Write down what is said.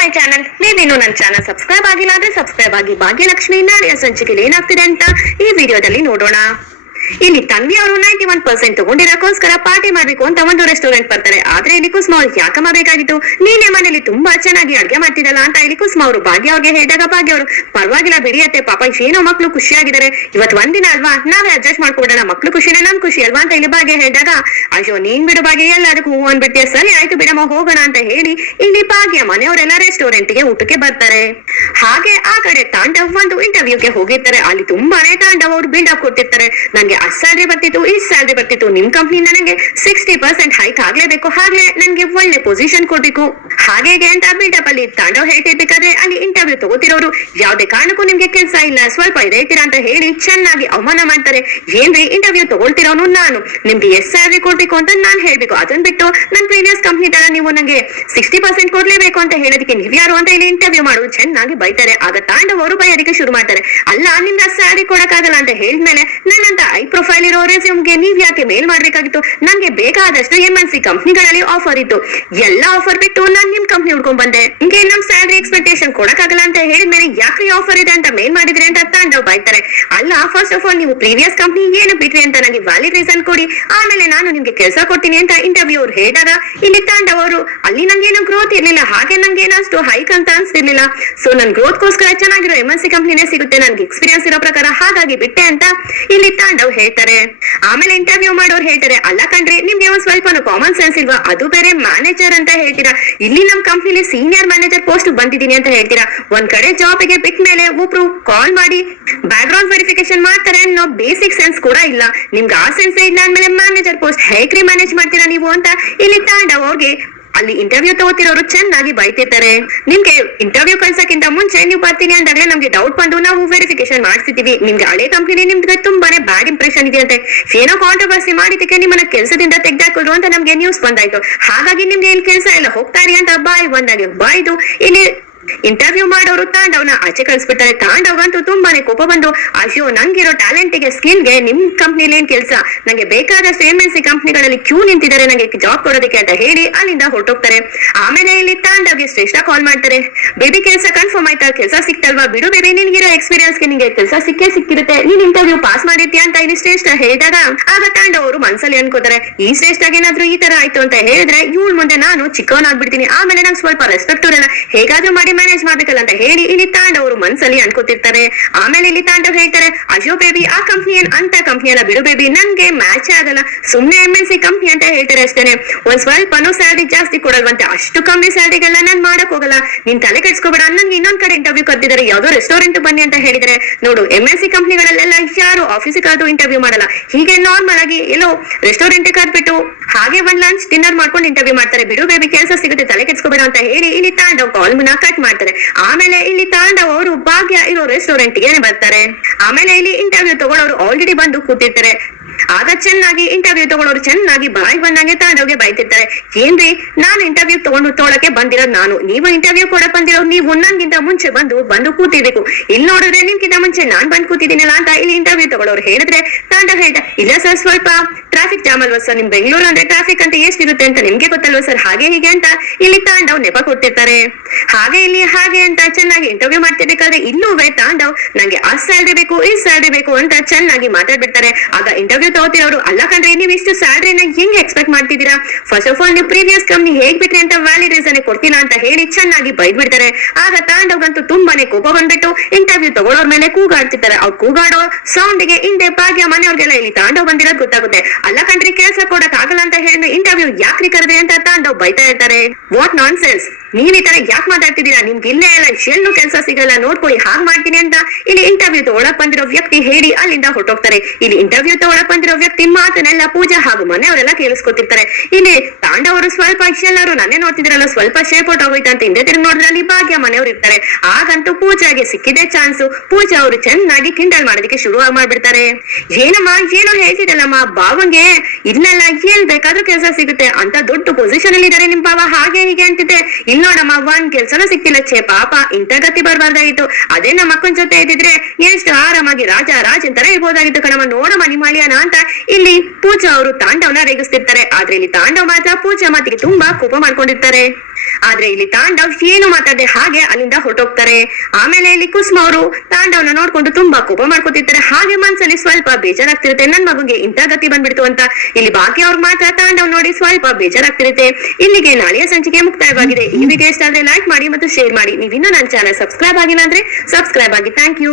My channel ನೀವಿನ್ನು ನನ್ನ channel subscribe ಆಗಿಲ್ಲ ಆದ್ರೆ ಸಬ್ಸ್ಕ್ರೈಬ್ ಆಗಿ ಭಾಗ್ಯಲಕ್ಷ್ಮಿ ನಾಳೆಯ ಸಂಚಿಕೆಯಲ್ಲಿ ಏನಾಗ್ತಿದೆ ಅಂತ ಈ ವಿಡಿಯೋದಲ್ಲಿ ನೋಡೋಣ. ಇಲ್ಲಿ ತಂದಿ ಅವರು ನೈಂಟಿ ಒನ್ ಪರ್ಸೆಂಟ್ ತಗೊಂಡಿರೋಕ್ಕೋಸ್ಕರ ಪಾರ್ಟಿ ಮಾಡ್ಬೇಕು ಅಂತ ಒಂದು ರೆಸ್ಟೋರೆಂಟ್ ಬರ್ತಾರೆ. ಆದ್ರೆ ಇಲ್ಲಿ ಕುಸ್ಮ ಅವ್ರು ಯಾಕಮ್ಮ ಬೇಕಾಗಿತ್ತು? ನೀನೆ ಮನೇಲಿ ತುಂಬಾ ಚೆನ್ನಾಗಿ ಅಡ್ಗೆ ಮಾಡ್ತಿದ್ದಲ್ಲ ಅಂತ ಇಲ್ಲಿ ಕುಸ್ಮ ಅವರು ಭಾಗ್ಯ ಅವ್ರಿಗೆ ಹೇಳಿದಾಗ ಭಾಗ್ಯ ಅವರು, ಪರವಾಗಿಲ್ಲ ಬಿಡಿಯತ್ತೆ ಪಾಪ ಏನೋ ಮಕ್ಳು ಖುಷಿಯಾಗಿದ್ದಾರೆ. ಇವತ್ ಒಂದಿನ ಅಲ್ವಾ? ನಾವೇ ಅಡ್ಜಸ್ಟ್ ಮಾಡ್ಕೊಡೋಣ ಮಕ್ಳು ಖುಷಿನೇ ನಮ್ ಖುಷಿ ಅಲ್ವಾ? ಅಂತ ಇಲ್ಲಿ ಭಾಗ್ಯ ಹೇಳಿದಾಗ, ಅಯ್ಯೋ, ನೀನ್ ಬಿಡು ಭಾಗ್ಯ, ಎಲ್ಲದಕ್ಕೂ ಹೂ ಅನ್ಬಿಟ್ಟೆ ಸರಿ ಆಯ್ತು ಬಿಡಮ್ಮ, ಹೋಗೋಣ ಅಂತ ಹೇಳಿ ಇಲ್ಲಿ ಭಾಗ್ಯ ಮನೆಯವರೆಲ್ಲ ರೆಸ್ಟೋರೆಂಟ್ಗೆ ಊಟಕ್ಕೆ ಬರ್ತಾರೆ. ಹಾಗೆ ಆ ಕಡೆ ತಾಂಡವ್ ಒಂದು ಇಂಟರ್ವ್ಯೂಗೆ ಹೋಗಿರ್ತಾರೆ. ಅಲ್ಲಿ ತುಂಬಾನೇ ತಾಂಡವ್ ಅವ್ರು ಬಿಲ್ಡ್ ಅಪ್ ಕೊಟ್ಟಿರ್ತಾರೆ ನಂಗೆ ಅಷ್ಟ್ ಸ್ಯಾಲ್ರಿ ಬರ್ತಿತ್ತು ಇಷ್ಟು ಸ್ಯಾಲ್ರಿ ಬರ್ತಿತ್ತು. ನಿಮ್ ಕಂಪ್ನಿ ನನಗೆ ಸಿಕ್ಸ್ಟಿ ಪರ್ಸೆಂಟ್ ಹೈಕ್ ಆಗ್ಲೇಬೇಕು. ಹಾಗೆ ನನ್ಗೆ ಒಳ್ಳೆ ಪೊಸಿಷನ್ ಕೊಡ್ಬೇಕು. ಹಾಗೆ ಅಂತ ಬಿಲ್ಡಪ್ ಅಲ್ಲಿ ತಾಂಡವ್ ಹೇಳ್ತಿರ್ಬೇಕಾದ್ರೆ ಅಲ್ಲಿ ಇಂಟರ್ವ್ಯೂ ತಗೋತಿರೋರು, ಯಾವ್ದೇ ಕಾರಣಕ್ಕೂ ನಿಮ್ಗೆ ಕೆಲಸ ಇಲ್ಲ. ಸ್ವಲ್ಪ ಇದೆ ಅಂತ ಹೇಳಿ ಚೆನ್ನಾಗಿ ಅವಮಾನ ಮಾಡ್ತಾರೆ. ಏನ್ರಿ ಇಂಟರ್ವ್ಯೂ ತಗೊಳ್ತಿರೋನು ನಾನು? ನಿಮ್ಗೆ ಎಷ್ಟ್ ಸ್ಯಾಲ್ರಿ ಕೊಡ್ಬೇಕು ಅಂತ ನಾನ್ ಹೇಳ್ಬೇಕು. ಅದನ್ನ ಬಿಟ್ಟು ನನ್ ಪ್ರೀವಿಯಸ್ ಕಂಪ್ನಿ ತರ ನೀವು ನಂಗೆ ಸಿಕ್ಸ್ಟಿ ಪರ್ಸೆಂಟ್ ಕೊಡ್ಲೇಬೇಕು ಅಂತ ಹೇಳೋದಕ್ಕೆ ನೀವ್ ಯಾರು ಅಂತ ಇಲ್ಲಿ ಇಂಟರ್ವ್ಯೂ ಮಾಡೋದು ಚೆನ್ನಾಗಿ ಬೈತಾರೆ. ಆಗ ತಾಂಡವರು ಅವರು ಶುರು ಮಾಡ್ತಾರೆ. ಅಲ್ಲ, ನಿಮ್ಗೆ ಸ್ಯಾಲ್ರಿ ಕೊಡಕ್ಕಾಗಲ್ಲ ಅಂತ ಹೇಳಿದ್ಮೇಲೆ ನನ್ನಂತ ಐ ಪ್ರೊಫೈಲ್ ಇರೋ ರೆಸ್ಯೂಮ್ಗೆ ನೀವ್ ಯಾಕೆ ಮೇಲ್ ಮಾಡ್ಬೇಕಾಗಿತ್ತು? ನಂಗೆ ಬೇಕಾದಷ್ಟು ಎಂ ಎನ್ ಸಿ ಕಂಪ್ನಿಗಳಲ್ಲಿ ಆಫರ್ ಇತ್ತು. ಎಲ್ಲ ಆಫರ್ ಬಿಟ್ಟು ನಾನ್ ನಿಮ್ ಕಂಪ್ನಿ ಹುಡ್ಕೊಂಡ್ ಬಂದೆ. ಹಿಂಗೆ ನಮ್ ಸ್ಯಾಲ್ರಿ ಎಕ್ಸ್ಪೆಕ್ಟೇಷನ್ ಕೊಡಕ್ಕಾಗಲ್ಲ ಅಂತ ಹೇಳಿದ ಮೇಲೆ ಯಾಕೆ ಆಫರ್ ಇದೆ ಅಂತ ಮೇಲ್ ಮಾಡಿದ್ರೆ ಅಂತ ತಾಂಡವ್ ಬೈತಾರೆ ಅಲ್ಲ ಫಸ್ಟ್ ಆಫ್ ಆಲ್ ನೀವು ಪ್ರೀವಿಯಸ್ ಕಂಪ್ನಿ ಏನು ಬಿಟ್ರಿ ಅಂತ ನನಗೆ ವ್ಯಾಲಿಡ್ ರೀಸನ್ ಕೊಡಿ. ಆಮೇಲೆ ನಾನು ನಿಮ್ಗೆ ಕೆಲಸ ಕೊಡ್ತೀನಿ ಅಂತ ಇಂಟರ್ವ್ಯೂ ಅವ್ರು ಹೇಳಿದಾಗ ಇಲ್ಲಿ ತಾಂಡವ್ ಅವರು, ಅಲ್ಲಿ ನಂಗೇನು ಗ್ರೋತ್ ಇರ್ಲಿಲ್ಲ, ಹಾಗೆ ನಂಗೆ ಅಷ್ಟು ಹೈಕ್ ಅಂತ ಅನ್ಸ್ತಿರ್ಲಿಲ್ಲ. ಸೊ ನನ್ ಗ್ರೋತ್ ಗೋಸ್ಕರ ಚೆನ್ನಾಗಿರೋ ಎಂ ಎನ್ ಕಂಪ್ನಿನೇ ಸಿಗುತ್ತೆ. ನನ್ಗೆ ಎಕ್ಸ್ಪೀರಿಯನ್ಸ್ ಇರೋ ಪ್ರಕಾರ ಹಾಗಾಗಿ ಬಿಟ್ಟೆ ಅಂತ ಇಲ್ಲಿ ತಾಂಡವ್ ಹೇಳ್ತಾರೆ. ಆಮೇಲೆ ಇಂಟರ್ವ್ಯೂ ಮಾಡೋರು ಹೇಳ್ತಾರೆ, ಅಲ್ಲ ಕಂಡ್ರೆ ನಿಮ್ಗೆ ಒಂದ್ ಸ್ವಲ್ಪ ಕಾಮನ್ ಸೆನ್ಸ್ ಇಲ್ವಾ? ಅದು ಬೇರೆ ಮ್ಯಾನೇಜರ್ ಅಂತ ಹೇಳ್ತೀರಾ? ಇಲ್ಲಿ ನಮ್ ಕಂಪ್ನಿಲಿ ಸೀನಿಯರ್ ಮ್ಯಾನೇಜರ್ ಪೋಸ್ಟ್ ಬಂದಿದ್ದೀನಿ ಅಂತ ಹೇಳ್ತೀರಾ? ಒಂದ್ ಕಡೆ ಜಾಬ್ಗೆ ಬಿಟ್ಟ ಮೇಲೆ ಒಬ್ರು ಕಾಲ್ ಮಾಡಿ ಬ್ಯಾಕ್ ಗ್ರೌಂಡ್ ವೆರಿಫಿಕೇಶನ್ ಮಾಡ್ತಾರೆ ಅನ್ನೋ ಬೇಸಿಕ್ ಸೆನ್ಸ್ ಕೂಡ ಇಲ್ಲ. ನಿಮ್ಗೆ ಆ ಸೆನ್ಸ್ ಇಲ್ಲ ಅಂದ್ಮೇಲೆ ಮ್ಯಾನೇಜರ್ ಪೋಸ್ಟ್ ಹೇಗ್ರಿ ಮ್ಯಾನೇಜ್ ಮಾಡ್ತೀರಾ ನೀವು? ಅಂತ ಇಲ್ಲಿ ತಾಂಡ ಅವ್ರಿಗೆ ಅಲ್ಲಿ ಇಂಟರ್ವ್ಯೂ ತಗೋತಿರೋರು ಚೆನ್ನಾಗಿ ಬೈತಿರ್ತಾರೆ. ನಿಮ್ಗೆ ಇಂಟರ್ವ್ಯೂ ಕಳ್ಸಕ್ಕಿಂತ ಮುಂಚೆ ನೀವು ಬರ್ತೀನಿ ಅಂದಾಗಲೇ ನಮ್ಗೆ ಡೌಟ್ ಬಂದು ನಾವು ವೆರಿಫಿಕೇಶನ್ ಮಾಡ್ತಿದೀವಿ ನಿಮ್ಗೆ ಹಳೆ ಕಂಪ್ನಿ ನಿಮ್ಗೆ ತುಂಬಾನೇ ಬ್ಯಾಡ್ ಇಂಪ್ರೆಷನ್ ಇದೆಯಂತೆ ಏನೋ ಕಾಂಟ್ರವರ್ಸಿ ಮಾಡಿದಕ್ಕೆ ನಿಮ್ಮನ್ನ ಕೆಲಸದಿಂದ ತೆಗ್ದಾಕೊಳ್ರು ಅಂತ ನಮ್ಗೆ ನ್ಯೂಸ್ ಬಂದಾಯ್ತು. ಹಾಗಾಗಿ ನಿಮ್ಗೆ ಇಲ್ಲಿ ಕೆಲಸ ಎಲ್ಲ ಹೋಗ್ತಾರಿ ಅಂತ ಬಾಯ್ ಬಂದಾಗೆ. ಬಾಯ್ದು ಇಲ್ಲಿ ಇಂಟರ್ವ್ಯೂ ಮಾಡೋರು ತಾಂಡವ್ನ ಆಚೆ ಕಳಿಸ್ಬಿಡ್ತಾರೆ ತಾಂಡವ್ ಅಂತೂ ತುಂಬಾನೇ ಕೋಪ ಬಂದು, ಅಯ್ಯೋ, ನಂಗಿರೋ ಸ್ಕಿಲ್ಗೆ ನಿಮ್ ಕಂಪ್ನಿಲಿ ಏನ್ ಕೆಲಸ? ನಂಗೆ ಬೇಕಾದಷ್ಟು ಎಂ ಎನ್ ಸಿ ಕಂಪ್ನಿಗಳಲ್ಲಿ ಕ್ಯೂ ನಿಂತಿದ್ದಾರೆ. ನಂಗೆ ಜಾಬ್ ಕೊಡೋದಕ್ಕೆ ಅಂತ ಹೇಳಿ ಅಲ್ಲಿಂದ ಹೊರಟೋಗ್ತಾರೆ. ಆಮೇಲೆ ಇಲ್ಲಿ ತಾಂಡವ್ಗೆ ಶ್ರೇಷ್ಠ ಕಾಲ್ ಮಾಡ್ತಾರೆ. ಬೇಬಿ ಕೆಲಸ ಕನ್ಫರ್ಮ್ ಆಯ್ತಾ? ಕೆಲಸ ಸಿಕ್ತಲ್ವಾ? ಬಿಡು ಬೇಬಿ ನಿನ್ಗಿರೋ ಎಕ್ಸ್ಪೀರಿಯನ್ಸ್ಗೆ ನಿಂಗೆ ಕೆಲಸ ಸಿಕ್ಕೇ ಸಿಕ್ಕಿರುತ್ತೆ. ನೀನ್ ಇಂಟರ್ವ್ಯೂ ಪಾಸ್ ಮಾಡಿದ್ಯಾ ಅಂತ ಇಲ್ಲಿ ಶ್ರೇಷ್ಠ ಹೇಳಿದಾಗ, ಆಗ ತಾಂಡವ್ ಅವರು ಮನ್ಸಲ್ಲಿ ಅನ್ಕೋತಾರೆ, ಈ ಶ್ರೇಷ್ಠಗೆ ಏನಾದ್ರೂ ಈ ತರ ಆಯ್ತು ಅಂತ ಹೇಳಿದ್ರೆ, ಇವ್ಳ ಮುಂದೆ ನಾನು ಚಿಕ್ಕವನಾಗ್ಬಿಡ್ತೀನಿ. ಆಮೇಲೆ ನಂಗೆ ಸ್ವಲ್ಪ ರೆಸ್ಪೆಕ್ಟ್ ಇರಲ್ಲ. ಹೇಗಾದ್ರೂ ಮಾಡಿ ಮ್ಯಾನೇಜ್ ಮಾಡ್ಬೇಕಲ್ಲ ಅಂತ ಹೇಳಿ ಇಲ್ಲಿ ತಾಂಡವರು ಮನ್ಸಲ್ಲಿ ಅನ್ಕೋತಿರ್ತಾರೆ. ಆಮೇಲೆ ಇಲ್ಲಿ ತಾಂಡವ್ ಹೇಳ್ತಾರೆ ಅಶೋ ಬೇಬಿ ಆ ಕಂಪ್ನಿ ಏನ್ ಅಂತ ಕಂಪ್ನಿ ಅಲ್ಲ ಬಿಡು ಬೇಬಿ ನನ್ಗೆ ಮ್ಯಾಚ್ ಆಗಲ್ಲ. ಸುಮ್ನೆ ಎಂ ಎನ್ ಸಿ ಕಂಪ್ನಿ ಅಂತ ಹೇಳ್ತಾರೆ ಅಷ್ಟೇನೆ. ಒಂದ್ ಸ್ವಲ್ಪನೂ ಸ್ಯಾಲ್ರಿ ಜಾಸ್ತಿ ಕೊಡಲ್ವಂತೆ, ಅಷ್ಟು ಕಮ್ಮಿ ಸ್ಯಾಲ್ರಿಗೆಲ್ಲ ನಾನ್ ಮಾಡಕ್ ಹೋಗಲ್ಲ. ನೀನ್ ತಲೆ ಕೆಡ್ಸ್ಕೊಬೇಡ ನನ್ಗೆ ಇನ್ನೊಂದ್ ಕಡೆ ಇಂಟರ್ವ್ಯೂ ಕರ್ತಿದ್ದಾರೆ ಯಾವ್ದೋ ರೆಸ್ಟೋರೆಂಟ್ ಬನ್ನಿ ಅಂತ ಹೇಳಿದ್ರೆ ನೋಡು ಎಂ ಎನ್ ಸಿ ಕಂಪ್ನಿಗಳಲ್ಲೆಲ್ಲ ಯಾರು ಆಫೀಸಿಗೆ ಕರೆದು ಇಂಟರ್ವ್ಯೂ ಮಾಡಲ್ಲ. ಹೀಗೆ ನಾರ್ಮಲ್ ಆಗಿ ಎಲ್ಲೋ ರೆಸ್ಟೋರೆಂಟ್ ಕರ್ಬಿಟ್ಟು ಹಾಗೆ ಒಂದ್ ಲಂಚ್ ಡಿನ್ನರ್ ಮಾಡ್ಕೊಂಡು ಇಂಟರ್ವ್ಯೂ ಮಾಡ್ತಾರೆ. ಬಿಡು ಬೇಬಿ ಕೆಲಸ ಸಿಗುತ್ತೆ, ತಲೆ ಕೆಚ್ಕೋಬೇಡ ಅಂತ ಹೇಳಿ ಇಲ್ಲಿ ತಾಂಡವ್ ಕಾಲ್ ಕಟ್ ಮಾಡ್ತಾರೆ. ಆಮೇಲೆ ಇಲ್ಲಿ ತಾಂಡವ್ ಅವರು ಭಾಗ್ಯ ಇರೋ ರೆಸ್ಟೋರೆಂಟ್ಗೆ ಬರ್ತಾರೆ. ಆಮೇಲೆ ಇಲ್ಲಿ ಇಂಟರ್ವ್ಯೂ ತಗೊಳ್ಳೋರು ಆಲ್ರೆಡಿ ಬಂದು ಕೂತಿರ್ತಾರೆ. ಆಗ ಚೆನ್ನಾಗಿ ಇಂಟರ್ವ್ಯೂ ತಗೊಳ್ಳೋರು ಚೆನ್ನಾಗಿ ಬಾಯ್ ಬಂದಂಗೆ ತಾಂಡವ್ಗೆ ಬೈತಿರ್ತಾರೆ. ಏನ್ರಿ, ನಾನು ಇಂಟರ್ವ್ಯೂ ತಗೊಂಡು ತಗೊಳಕ್ಕೆ ಬಂದಿರೋದು ನಾನು. ನೀವು ಇಂಟರ್ವ್ಯೂ ಕೊಡಕ್ ಬಂದಿರೋ ನೀವು. ನನ್ಗಿಂತ ಮುಂಚೆ ಬಂದು ಬಂದು ಕೂತಿರ್ಬೇಕು. ಇಲ್ಲಿ ನೋಡಿದ್ರೆ ನಿಮ್ಗಿಂತ ಮುಂಚೆ ನಾನ್ ಬಂದ್ ಕೂತಿದ್ದೀನಲ್ಲ ಅಂತ ಇಲ್ಲಿ ಇಂಟರ್ವ್ಯೂ ತಗೊಳ್ಳೋರು ಹೇಳಿದ್ರೆ ತಾಂಡವ್ ಹೇಳ್ತಾ, ಇಲ್ಲ ಸರ್ ಸ್ವಲ್ಪ ಟ್ರಾಫಿಕ್ ಜಾಮ್ ಅಲ್ವಾ ಸರ್ ನಿಮ್ ಬೆಂಗಳೂರು ಅಂದ್ರೆ ಟ್ರಾಫಿಕ್ ಅಂತ ಎಷ್ಟಿರುತ್ತೆ ಅಂತ ನಿಮ್ಗೆ ಗೊತ್ತಲ್ವಾ ಸರ್ ಹಾಗೆ ಹೀಗೆ ಅಂತ ಇಲ್ಲಿ ತಾಂಡವ್ ನೆಪ ಕೊಟ್ಟಿರ್ತಾರೆ. ಹಾಗೆ ಇಲ್ಲಿ ಹಾಗೆ ಅಂತ ಚೆನ್ನಾಗಿ ಇಂಟರ್ವ್ಯೂ ಮಾಡ್ತಿರ್ಬೇಕಾದ್ರೆ ಇಲ್ಲೂ ತಾಂಡವ್, ನಂಗೆ ಆ ಸ್ಯಾಲ್ರಿ ಬೇಕು, ಈ ಸ್ಯಾಲ್ರಿ ಬೇಕು ಅಂತ ಚೆನ್ನಾಗಿ ಮಾತಾಡ್ಬಿಡ್ತಾರೆ. ಆಗ ಇಂಟರ್ವ್ಯೂ ತಗೋತಿರೋರು ಅಲ್ಲ ಕಂಡ್ರೆ ನೀವು ಇಷ್ಟು ಸ್ಯಾಲ್ರಿನ ಹೆಂಗ್ ಎಕ್ಸ್ಪೆಕ್ಟ್ ಮಾಡ್ತಿದ್ದೀರಾ? ಫಸ್ಟ್ ಆಫ್ ಆಲ್ ನೀವು ಪ್ರೀವಿಯಸ್ ಕಂಪ್ನಿ ಹೇಗ್ ಬಿಟ್ರಿ ಅಂತ ವ್ಯಾಲಿಡ್ ರೀಸನ್ ಕೊಡ್ತೀನ ಅಂತ ಹೇಳಿ ಚೆನ್ನಾಗಿ ಬೈದ್ ಬಿಡ್ತಾರೆ ಆಗ ತಾಂಡವ್ಗಂತೂ ತುಂಬಾನೇ ಕೋಪ ಬಂದ್ಬಿಟ್ಟು ಇಂಟರ್ವ್ಯೂ ತಗೊಳ್ಳೋರ್ ಮೇಲೆ ಕೂಗಾಡ್ತಿದ್ದಾರೆ ಅವ್ರು ಕೂಗಾಡೋ ಸೌಂಡ್ಗೆ ಹಿಂದೆ ಭಾಗ್ಯ ಮನೆಯವ್ರಿಗೆಲ್ಲ ಇಲ್ಲಿ ತಾಂಡವ್ ಬಂದಿರೋದು ಗೊತ್ತಾಗುತ್ತೆ. ಅಲ್ಲ ಕಂಡ್ರಿ ಕೆಲಸ ಕೊಡಕ್ ಆಗಲ್ಲ ಅಂತ ಹೇಳಿ ಇಂಟರ್ವ್ಯೂ ಯಾಕ್ರಿ ಕರೆದ್ರಿ ಅಂತ ತಾಂಡವ್ ಬೈತಾ ಇರ್ತಾರೆ. ವಾಟ್ ನಾನ್ ಸೆನ್ಸ್ ನೀವ್ ಈ ತರ ಯಾಕೆ ಮಾತಾಡ್ತಿದ್ದೀರಾ? ನಿಮ್ಗೆ ಇಲ್ಲೇ ಎಲ್ಲ ಎಲ್ಲೂ ಕೆಲಸ ಸಿಗಲ್ಲ, ನೋಡ್ಕೊಳ್ಳಿ ಹಾಗೆ ಮಾಡ್ತೀನಿ ಅಂತ. ಇಲ್ಲಿ ಇಂಟರ್ವ್ಯೂ ತಗೊಳಕ್ ಬಂದಿರೋ ವ್ಯಕ್ತಿ ಹೇಳಿ ಅಲ್ಲಿಂದ ಹೊರಟೋಗ್ತಾರೆ. ಇಲ್ಲಿ ಇಂಟರ್ವ್ಯೂ ತಗೊಳಕ್ ಬಂದಿರೋ ವ್ಯಕ್ತಿ ಮಾತನ್ನೆಲ್ಲ ಪೂಜಾ ಹಾಗೂ ಮನೆಯವರೆಲ್ಲ ಕೇಳಿಸ್ಕೊತಿರ್ತಾರೆ. ಇಲ್ಲಿ ತಾಂಡವರು ಸ್ವಲ್ಪ ಎಲ್ಲರೂ ನನ್ನೆ ನೋಡ್ತಿದ್ರಲ್ಲ, ಸ್ವಲ್ಪ ಶೇಪ್ ಔಟ್ ಆಗೋಯ್ತು ಅಂತ ಹಿಂದೆ ತಿರುಗಿ ನೋಡಿದ್ರೆ ಅಲ್ಲಿ ಭಾಗ್ಯ ಮನೆಯವ್ರು ಇರ್ತಾರೆ. ಆಗಂತೂ ಪೂಜಾಗೆ ಸಿಕ್ಕಿದೆ ಚಾನ್ಸ್ ಪೂಜಾ ಅವರು ಚೆನ್ನಾಗಿ ಕಿಂಡಲ್ ಮಾಡೋದಕ್ಕೆ ಶುರು ಮಾಡ್ಬಿಡ್ತಾರೆ. ಏನಮ್ಮ, ಏನೋ ಹೇಳ್ತಿದ್ದಲ್ಲಮ್ಮ ಬಾವಂಗೆ ಇಲ್ಲೆಲ್ಲ ಏನ್ ಬೇಕಾದ್ರೂ ಕೆಲಸ ಸಿಗುತ್ತೆ. ಅಂತ ದೊಡ್ಡ ಪೊಸಿಷನ್ ಅಲ್ಲಿ ಇದಾರೆ ನಿಮ್ ಬಾವ ಹಾಗೆ ಹೀಗೆ ಇಲ್ಲಿ ಇಲ್ ನೋಡಮ್ಮ ಕೆಲ್ಸನೂ ಸಿಕ್ತಿಲ್ಲ ಛೇ, ಪಾಪ, ಇಂಥ ಗತಿ ಬರ್ಬಾರ್ದಾಗಿತ್ತು. ಅದೇ ನಮ್ಮ ಅಕ್ಕನ ಜೊತೆ ಇದ್ದಿದ್ರೆ ಎಷ್ಟು ಆರಾಮಾಗಿ ರಾಜ, ರಾಜನ್ ತರ ಇರ್ಬೋದಾಗಿತ್ತು ಕಣಮ್ಮ. ನೋಡಮ್ಮ, ನಿಮ್ಮ ಅಳಿಯನ ಅಂತ ಇಲ್ಲಿ ಪೂಜಾ ಅವರು ತಾಂಡವನ ರೇಗಿಸ್ತಿರ್ತಾರೆ. ಆದ್ರೆ ಇಲ್ಲಿ ತಾಂಡವ್ ಮಾತ್ರ ಪೂಜಾ ಮಾತಿಗೆ ತುಂಬಾ ಕೋಪ ಮಾಡ್ಕೊಂಡಿರ್ತಾರೆ. ಆದ್ರೆ ಇಲ್ಲಿ ತಾಂಡವ್ ಏನು ಮಾತಾಡದೆ ಹಾಗೆ ಅಲ್ಲಿಂದ ಹೊರಟೋಗ್ತಾರೆ. ಆಮೇಲೆ ಇಲ್ಲಿ ಕುಸುಮ ಅವರು ತಾಂಡವ್ನ ನೋಡ್ಕೊಂಡು ತುಂಬಾ ಕೋಪ ಮಾಡ್ಕೊತಿರ್ತಾರೆ. ಹಾಗೆ ಮನ್ಸಲ್ಲಿ ಸ್ವಲ್ಪ ಬೇಜಾರಾಗ್ತಿರುತ್ತೆ. ನನ್ ಮಗುಗೆ ಇಂಥ ಗತಿ ಬಂದ್ಬಿಡ್ತು ಅಂತ. ಇಲ್ಲಿ ಬಾಕಿ ಅವ್ರು ಮಾತ್ರ ತಾಂಡವ್ ನೋಡಿ ಸ್ವಲ್ಪ ಬೇಜಾರಾಗ್ತಿರುತ್ತೆ. ಇಲ್ಲಿಗೆ ನಾಳೆಯ ಸಂಚಿಕೆ ಮುಕ್ತಾಯವಾಗಿದೆ. ಈ ವಿಡಿಯೋ ಇಷ್ಟ ಆದ್ರೆ ಲೈಕ್ ಮಾಡಿ ಮತ್ತು ಶೇರ್ ಮಾಡಿ. ನೀವಿನ್ನೂ ನನ್ನ ಚಾನಲ್ ಸಬ್ಸ್ಕ್ರೈಬ್ ಆಗಿಲ್ಲ ಅಂದ್ರೆ ಸಬ್ಸ್ಕ್ರೈಬ್ ಆಗಿ. Thank you